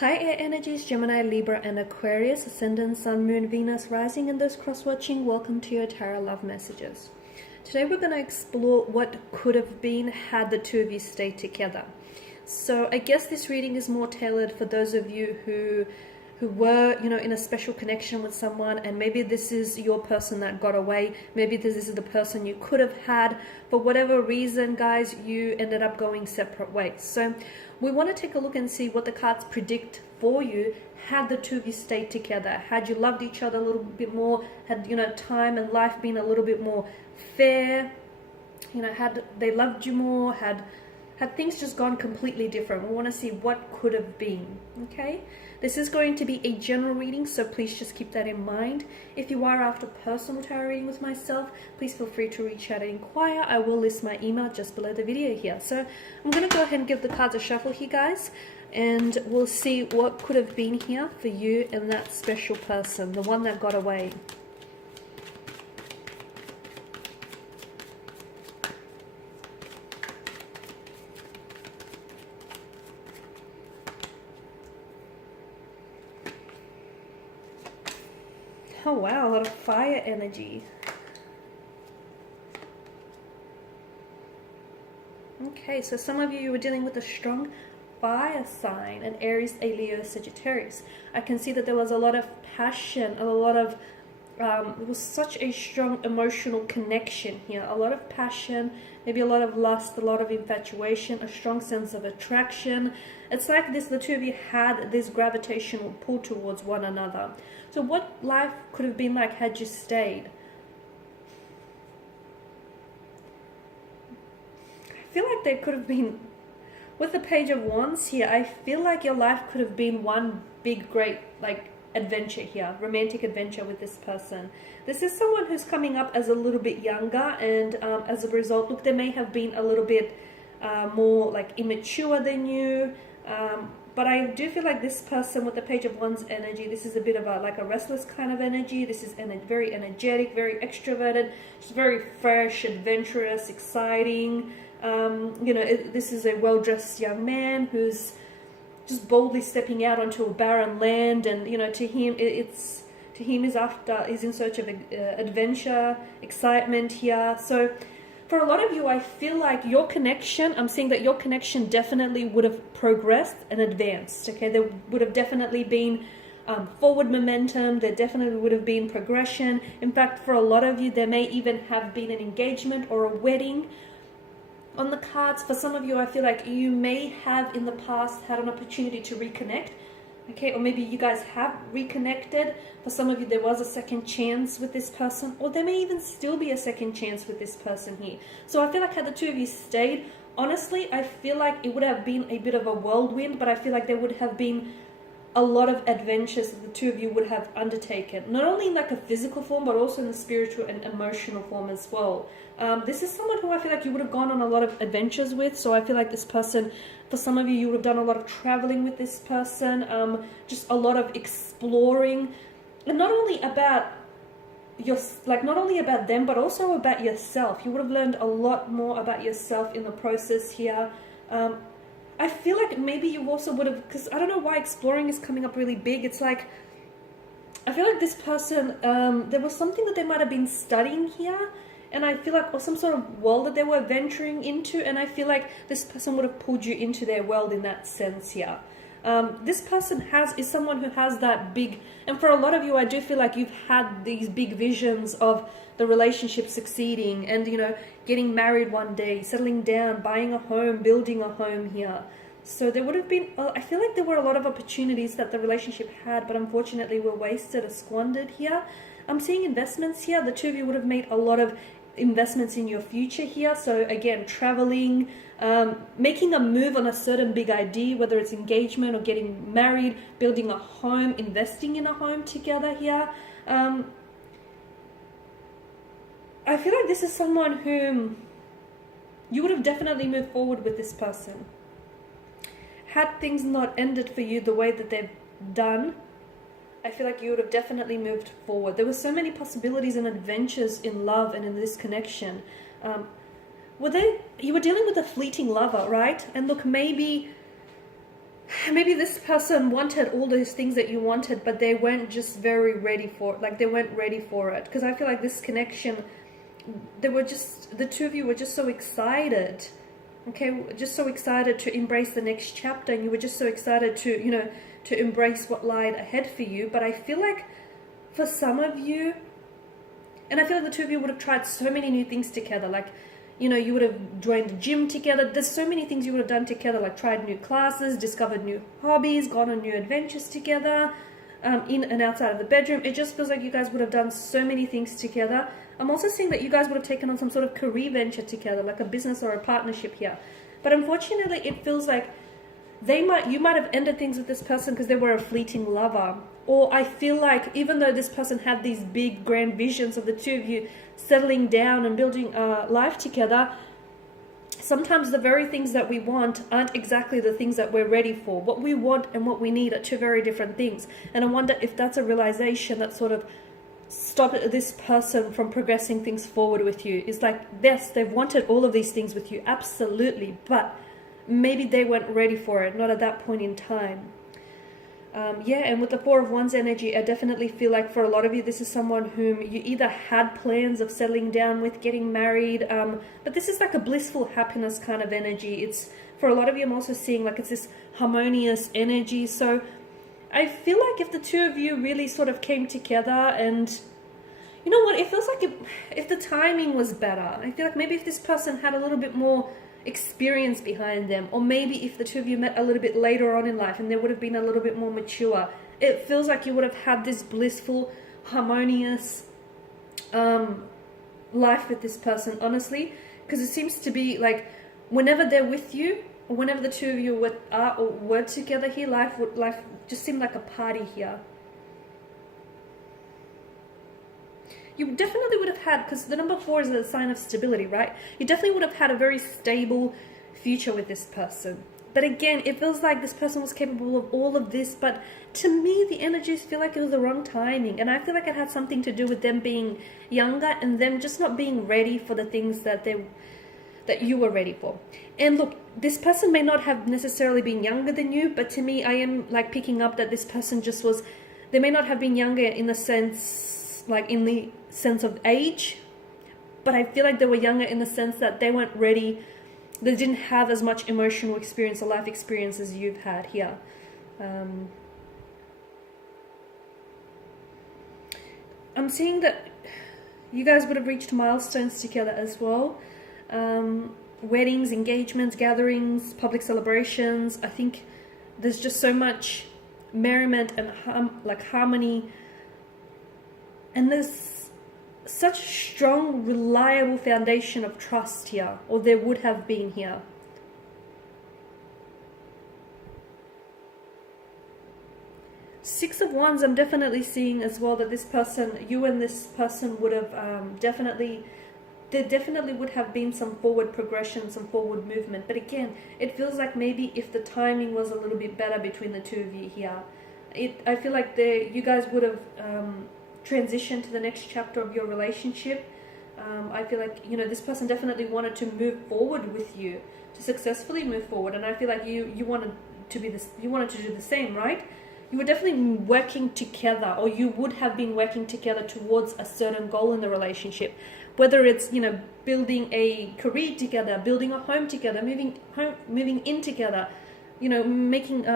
Hi air energies, Gemini, Libra and Aquarius, Ascendant, Sun, Moon, Venus, Rising, and those cross-watching, welcome to your Tarot Love Messages. Today we're going to explore what could have been had the two of you stayed together. So I guess this reading is more tailored for those of you who were, in a special connection with someone, and maybe this is your person that got away. Maybe this is the person you could have had. For whatever reason, guys, you ended up going separate ways. So we want to take a look and see what the cards predict for you had the two of you stayed together. Had you loved each other a little bit more, had, time and life been a little bit more fair, had they loved you more, had things just gone completely different. We want to see what could have been, okay? This is going to be a general reading, so please just keep that in mind. If you are after personal tarot reading with myself, please feel free to reach out and inquire. I will list my email just below the video here. So I'm going to go ahead and give the cards a shuffle here, guys, and we'll see what could have been here for you and that special person, the one that got away. Oh wow, a lot of fire energy. Okay, so some of you were dealing with a strong fire sign, an Aries, a Leo, Sagittarius. I can see that there was a lot of passion, a lot of, it was such a strong emotional connection here. A lot of passion, maybe a lot of lust, a lot of infatuation, a strong sense of attraction. It's like the two of you had this gravitational pull towards one another. So what life could have been like had you stayed? I feel like there could have been, with the Page of Wands here, I feel like your life could have been one big, great, adventure here, romantic adventure with this person. This is someone who's coming up as a little bit younger, and as a result, look, they may have been a little bit more immature than you. But I do feel like this person with the Page of Wands energy, this is a bit of a restless kind of energy. This is very energetic, very extroverted, just very fresh, adventurous, exciting. This is a well-dressed young man who's just boldly stepping out onto a barren land, and to him he's in search of adventure, excitement here. So for a lot of you, I feel like your connection, I'm seeing that your connection definitely would have progressed and advanced, okay? There would have definitely been forward momentum, there definitely would have been progression. In fact, for a lot of you, there may even have been an engagement or a wedding on the cards. For some of you, I feel like you may have in the past had an opportunity to reconnect, okay, or maybe you guys have reconnected. For some of you, there was a second chance with this person, or there may even still be a second chance with this person here. So I feel like had the two of you stayed, honestly, I feel like it would have been a bit of a whirlwind, but I feel like there would have been a lot of adventures that the two of you would have undertaken, not only in a physical form, but also in the spiritual and emotional form as well. This is someone who I feel like you would have gone on a lot of adventures with. So I feel like this person, for some of you, you would have done a lot of traveling with this person, just a lot of exploring, and not only about not only about them, but also about yourself. You would have learned a lot more about yourself in the process here. I feel like maybe you also would have, because I don't know why exploring is coming up really big. It's like, I feel like this person, there was something that they might have been studying here, and I feel like, or some sort of world that they were venturing into, and I feel like this person would have pulled you into their world in that sense here. This person is someone who has that big, and for a lot of you, I do feel like you've had these big visions of the relationship succeeding and, getting married one day, settling down, buying a home, building a home here. So there would have been, I feel like there were a lot of opportunities that the relationship had, but unfortunately were wasted or squandered here. I'm seeing investments here. The two of you would have made a lot of investments in your future here. So again, traveling, making a move on a certain big idea, whether it's engagement or getting married, building a home, investing in a home together here. I feel like this is someone whom you would have definitely moved forward with this person. Had things not ended for you the way that they've done, I feel like you would have definitely moved forward. There were so many possibilities and adventures in love and in this connection. You were dealing with a fleeting lover, right? And look, maybe maybe this person wanted all those things that you wanted, but they weren't just very ready for it. Like, they weren't ready for it. Because I feel like this connection, the two of you were just so excited. Okay, just so excited to embrace the next chapter, and you were just so excited to, to embrace what lied ahead for you. But I feel like for some of you, and I feel like the two of you would have tried so many new things together. Like, you would have joined the gym together. There's so many things you would have done together, like tried new classes, discovered new hobbies, gone on new adventures together, in and outside of the bedroom. It just feels like you guys would have done so many things together. I'm also seeing that you guys would have taken on some sort of career venture together, like a business or a partnership here. But unfortunately, it feels like you might have ended things with this person because they were a fleeting lover. Or I feel like even though this person had these big grand visions of the two of you settling down and building a life together, sometimes the very things that we want aren't exactly the things that we're ready for. What we want and what we need are two very different things. And I wonder if that's a realization that sort of stopped this person from progressing things forward with you. It's like, yes, they've wanted all of these things with you, absolutely, but maybe they weren't ready for it, not at that point in time. And with the Four of Wands energy, I definitely feel like for a lot of you, this is someone whom you either had plans of settling down with, getting married, but this is like a blissful happiness kind of energy. It's, for a lot of you, I'm also seeing like it's this harmonious energy. So I feel like if the two of you really sort of came together, and you know what, it feels like if the timing was better, I feel like maybe if this person had a little bit more experience behind them, or maybe if the two of you met a little bit later on in life and they would have been a little bit more mature, it feels like you would have had this blissful, harmonious life with this person, honestly, because it seems to be like whenever they're with you, or whenever the two of you were together here, life just seemed like a party here. You definitely would have had, because the number 4 is a sign of stability, right? You definitely would have had a very stable future with this person. But again, it feels like this person was capable of all of this, but to me, the energies feel like it was the wrong timing. And I feel like it had something to do with them being younger and them just not being ready for the things that you were ready for. And look, this person may not have necessarily been younger than you, but to me, I am like picking up that this person just was, they may not have been younger in the sense, like in the sense of age, but I feel like they were younger in the sense that they weren't ready. They didn't have as much emotional experience or life experience as you've had here. I'm seeing that you guys would have reached milestones together as well. Weddings, engagements, gatherings, public celebrations. I think there's just so much merriment and harmony, and there's such a strong, reliable foundation of trust here, or there would have been here. Six of Wands, I'm definitely seeing as well that this person, you and this person would have there definitely would have been some forward progression, some forward movement. But again, it feels like maybe if the timing was a little bit better between the two of you here, I feel like you guys would have transitioned to the next chapter of your relationship. I feel like, this person definitely wanted to move forward with you, to successfully move forward. And I feel like you wanted to do the same, right? You were definitely working together, or you would have been working together towards a certain goal in the relationship. Whether it's, building a career together, building a home together, moving in together, making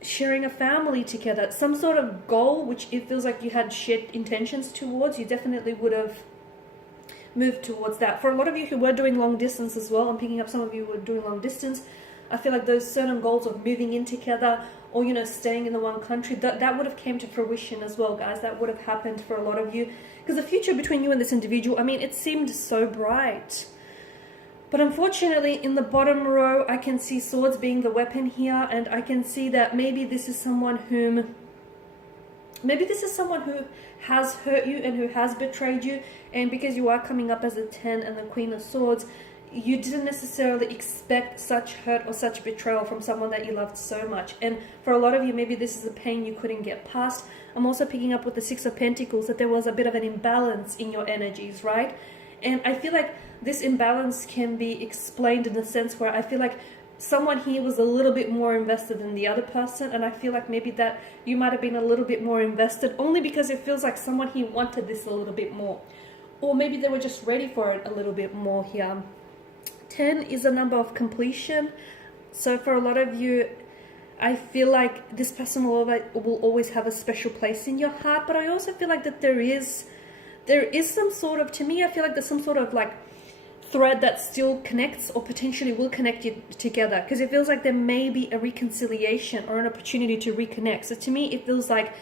sharing a family together, some sort of goal which it feels like you had shared intentions towards, you definitely would have moved towards that. For a lot of you who were doing long distance as well, I'm picking up some of you who were doing long distance, I feel like those certain goals of moving in together, or staying in the one country, that would have came to fruition as well, guys. That would have happened for a lot of you, because the future between you and this individual, it seemed so bright. But unfortunately, in the bottom row, I can see swords being the weapon here, and I can see that maybe this is someone who has hurt you and who has betrayed you, and because you are coming up as a 10 and the Queen of Swords, you didn't necessarily expect such hurt or such betrayal from someone that you loved so much. And for a lot of you, maybe this is a pain you couldn't get past. I'm also picking up with the Six of Pentacles that there was a bit of an imbalance in your energies, right? And I feel like this imbalance can be explained in the sense where I feel like someone here was a little bit more invested than the other person, and I feel like maybe that you might have been a little bit more invested only because it feels like someone here wanted this a little bit more, or maybe they were just ready for it a little bit more here. 10 is a number of completion, so for a lot of you, I feel like this person will always have a special place in your heart, but I also feel like that there is some sort of, to me, I feel like there's some sort of like thread that still connects or potentially will connect you together, because it feels like there may be a reconciliation or an opportunity to reconnect. So to me, it feels like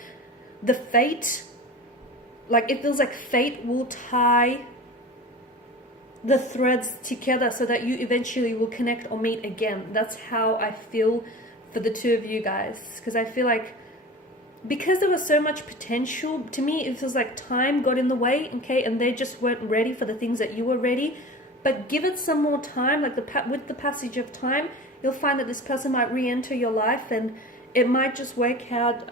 the fate, like it feels like fate will tie the threads together so that you eventually will connect or meet again. That's how I feel for the two of you guys, because I feel like because there was so much potential, to me it feels like time got in the way, okay, and they just weren't ready for the things that you were ready. But give it some more time, like with the passage of time, you'll find that this person might re-enter your life, and it might just work out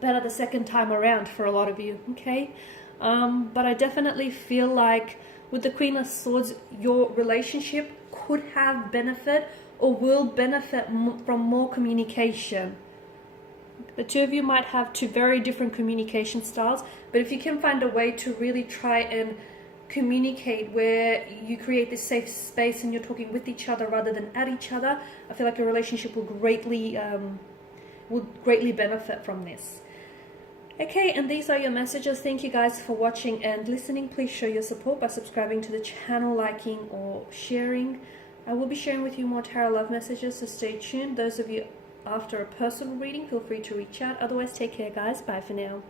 better the second time around for a lot of you, okay? But I definitely feel like with the Queen of Swords, your relationship could have benefit or will benefit from more communication. The two of you might have two very different communication styles, but if you can find a way to really try and communicate where you create this safe space and you're talking with each other rather than at each other, I feel like a relationship will greatly benefit from this. Okay, and these are your messages. Thank you guys for watching and listening. Please show your support by subscribing to the channel, liking or sharing. I will be sharing with you more tarot love messages, so stay tuned. Those of you after a personal reading, feel free to reach out. Otherwise, take care guys. Bye for now.